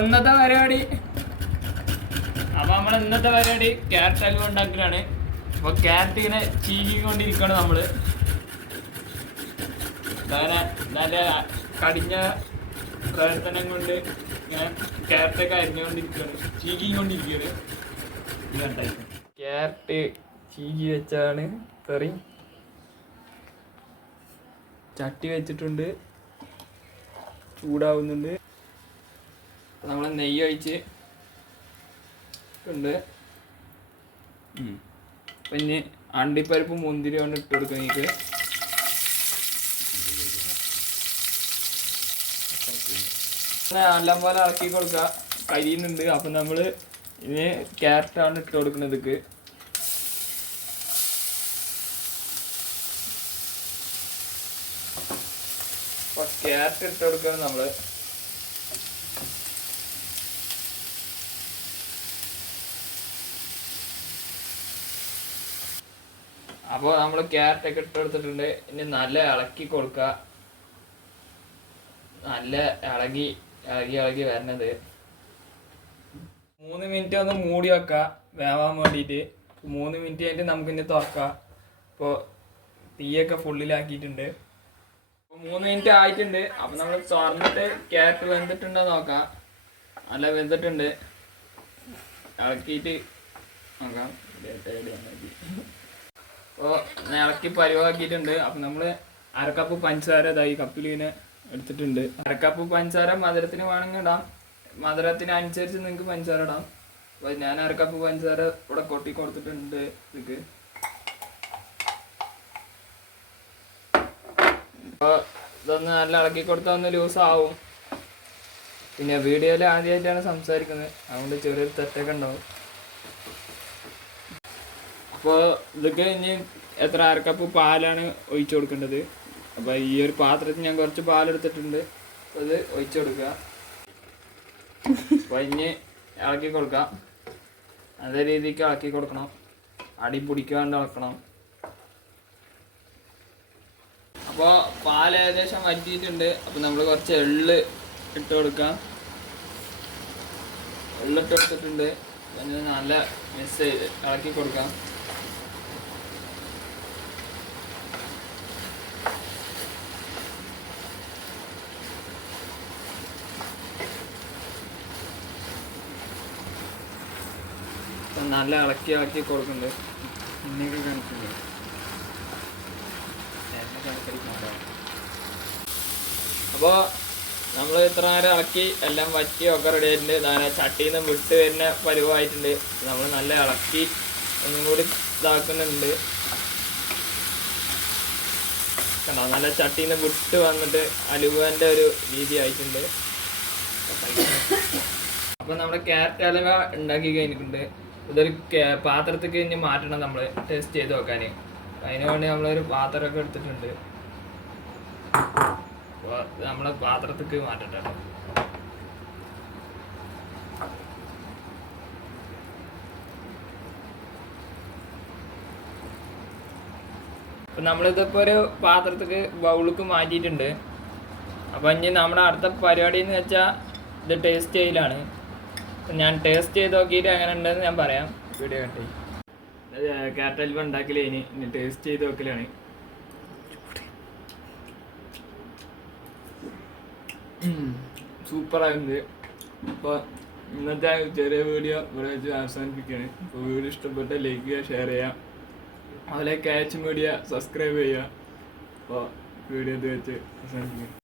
ഇന്നത്തെ പരിപാടി ഇന്നത്തെ പരിപാടി ക്യാരറ്റ് ഹൽവ ഉണ്ടാക്കലാണ്. അപ്പോൾ ക്യാരറ്റ് ഇങ്ങനെ ചീകിക്കൊണ്ടിരിക്കുകയാണ് നമ്മള്. നല്ല കടിഞ്ഞ പ്രവർത്തനം കൊണ്ട് ഇങ്ങനെ ക്യാരറ്റൊക്കെ അരിഞ്ഞുകൊണ്ടിരിക്കുകയാണ്, ചീകിക്കൊണ്ടിരിക്കുകയാണ്. ക്യാരറ്റ് ചീകി വെച്ചാണ് കറി. ചട്ടി വെച്ചിട്ടുണ്ട്, ചൂടാവുന്നുണ്ട്. നമ്മൾ നെയ്യ് ഒഴിച്ച് ഉണ്ട്. പിന്നെ അണ്ടിപ്പരിപ്പ് മുന്തിരി കൊണ്ട് ഇട്ട് കൊടുക്കുക. എനിക്ക് നല്ല പോലെ ഇളക്കി കൊടുക്കുക. കരിയുന്നുണ്ട്. അപ്പം നമ്മൾ ഇനി ക്യാരറ്റാണ് ഇട്ട് കൊടുക്കുന്നത്. അപ്പോൾ ക്യാരറ്റ് ഇട്ട് കൊടുക്കുക നമ്മൾ. അപ്പോൾ നമ്മൾ ക്യാരറ്റൊക്കെ ഇട്ടെടുത്തിട്ടുണ്ട്. ഇനി നല്ല ഇളക്കി കൊടുക്കുക. നല്ല ഇളകി വരണത്. 3 മിനിറ്റ് ഒന്ന് മൂടി വെക്കുക വേവാൻ വേണ്ടിയിട്ട്. 3 മിനിറ്റ് കഴിഞ്ഞിട്ട് നമുക്കിനി തുറക്കാം. ഇപ്പോൾ തീയൊക്കെ ഫുള്ളിലാക്കിയിട്ടുണ്ട്. 3 മിനിറ്റ് ആയിട്ടുണ്ട്. അപ്പം നമ്മൾ തുറന്നിട്ട് ക്യാരറ്റ് വെന്തിട്ടുണ്ടോ നോക്കാം. നല്ല വെന്തിട്ടുണ്ട്. ഇളക്കിയിട്ട് നോക്കാം. അപ്പോൾ ഇളക്കി പരിവാക്കിയിട്ടുണ്ട്. അപ്പം നമ്മൾ 1/2 കപ്പ് പഞ്ചസാര ഇതായി കപ്പിലിങ്ങനെ എടുത്തിട്ടുണ്ട്. 1/2 കപ്പ് പഞ്ചസാര മധുരത്തിന് വേണമെങ്കിൽ ഇടാം. മധുരത്തിനനുസരിച്ച് നിങ്ങൾക്ക് പഞ്ചസാര ഇടാം. അപ്പോൾ ഞാൻ 1/2 കപ്പ് പഞ്ചസാര ഇവിടെ കൊട്ടി കൊടുത്തിട്ടുണ്ട്. ഇതിക്ക് അപ്പോൾ ഇതൊന്ന് നല്ല ഇളക്കി കൊടുത്താൽ ഒന്ന് ലൂസാവും. പിന്നെ വീഡിയോയിൽ ആദ്യമായിട്ടാണ് സംസാരിക്കുന്നത്, അതുകൊണ്ട് ചെറിയൊരു തെറ്റൊക്കെ ഉണ്ടാവും. അപ്പോൾ ഇതൊക്കെ ഇനി 1/2 കപ്പ് പാലാണ് ഒഴിച്ചു കൊടുക്കേണ്ടത്. അപ്പോൾ ഈ ഒരു പാത്രത്തിൽ ഞാൻ കുറച്ച് പാലെടുത്തിട്ടുണ്ട്. അപ്പോൾ ഇത് ഒഴിച്ചു കൊടുക്കുക. അപ്പോൾ ഇനി ഇളക്കി കൊടുക്കാം. നല്ല രീതിക്ക് ഇളക്കി കൊടുക്കണം. അടി പിടിക്കാണ്ട് ഇളക്കണം. അപ്പോൾ പാൽ ഏകദേശം വറ്റിയിട്ടുണ്ട്. അപ്പോൾ നമ്മൾ കുറച്ച് എള്ള് ഇട്ട് കൊടുക്കാം. എള്ളിട്ട് കൊടുത്തിട്ടുണ്ട്. നല്ല മിക്സ് ചെയ്ത് ഇളക്കി കൊടുക്കാം. നല്ല ഇളക്കി കൊടുക്കുന്നുണ്ട്. ഇന്നൊക്കെ കണക്കുണ്ട്. അപ്പോൾ നമ്മൾ ഇത്ര നേരം ഇളക്കി എല്ലാം വറ്റി ഒക്കെ റെഡി ആയിട്ടുണ്ട്. ധാരാളം ചട്ടിയിൽ നിന്ന് വിട്ട് വരുന്ന പരുവായിട്ടുണ്ട്. നമ്മൾ നല്ല ഇളക്കി ഒന്നും കൂടി ഇതാക്കുന്നുണ്ട്. കണ്ടോ, നല്ല ചട്ടിയിൽ നിന്ന് വിട്ട് വന്നിട്ട് അലുവേൻ്റെ ഒരു രീതി ആയിട്ടുണ്ട്. അപ്പോൾ നമ്മുടെ ക്യാരറ്റ് ഹൽവ ഉണ്ടാക്കി കഴിഞ്ഞിട്ടുണ്ട്. ഇതൊരു പാത്രത്തേക്ക് ഇനി മാറ്റണം നമ്മൾ ടേസ്റ്റ് ചെയ്ത് നോക്കാൻ. അതിന് വേണ്ടി നമ്മളൊരു പാത്രമൊക്കെ എടുത്തിട്ടുണ്ട്. അപ്പോൾ നമ്മൾ പാത്രത്തേക്ക് മാറ്റട്ടെ. അപ്പം നമ്മളിതിപ്പോൾ ഒരു പാത്രത്തേക്ക് ബൗളിലേക്ക് മാറ്റിയിട്ടുണ്ട്. അപ്പോൾ ഇനി നമ്മുടെ അടുത്ത പരിപാടി എന്ന് വെച്ചാൽ ഇത് ടേസ്റ്റ് ചെയ്യലാണ്. ഞാൻ ടേസ്റ്റ് ചെയ്ത് നോക്കിയിട്ട് എങ്ങനെ ഉണ്ടെന്ന് ഞാൻ പറയാം. വീഡിയോ കണ്ടേ. ക്യാരറ്റ് ഹൽവ ഉണ്ടാക്കലേ ഇനി ടേസ്റ്റ് ചെയ്ത് നോക്കലാണ്. സൂപ്പറായിട്ടുണ്ട്. അപ്പോൾ ഇന്നത്തെ ചെറിയ വീഡിയോ ഇവിടെ വെച്ച് അവസാനിപ്പിക്കുകയാണ്. അപ്പോൾ വീഡിയോ ഇഷ്ടപ്പെട്ട ലൈക്ക് ചെയ്യുക, ഷെയർ ചെയ്യുക. അതുപോലെ ക്യാച്ച് മീഡിയ സബ്സ്ക്രൈബ് ചെയ്യുക. അപ്പോൾ വീഡിയോ ഇത് വെച്ച് അവസാനിപ്പിക്കുക.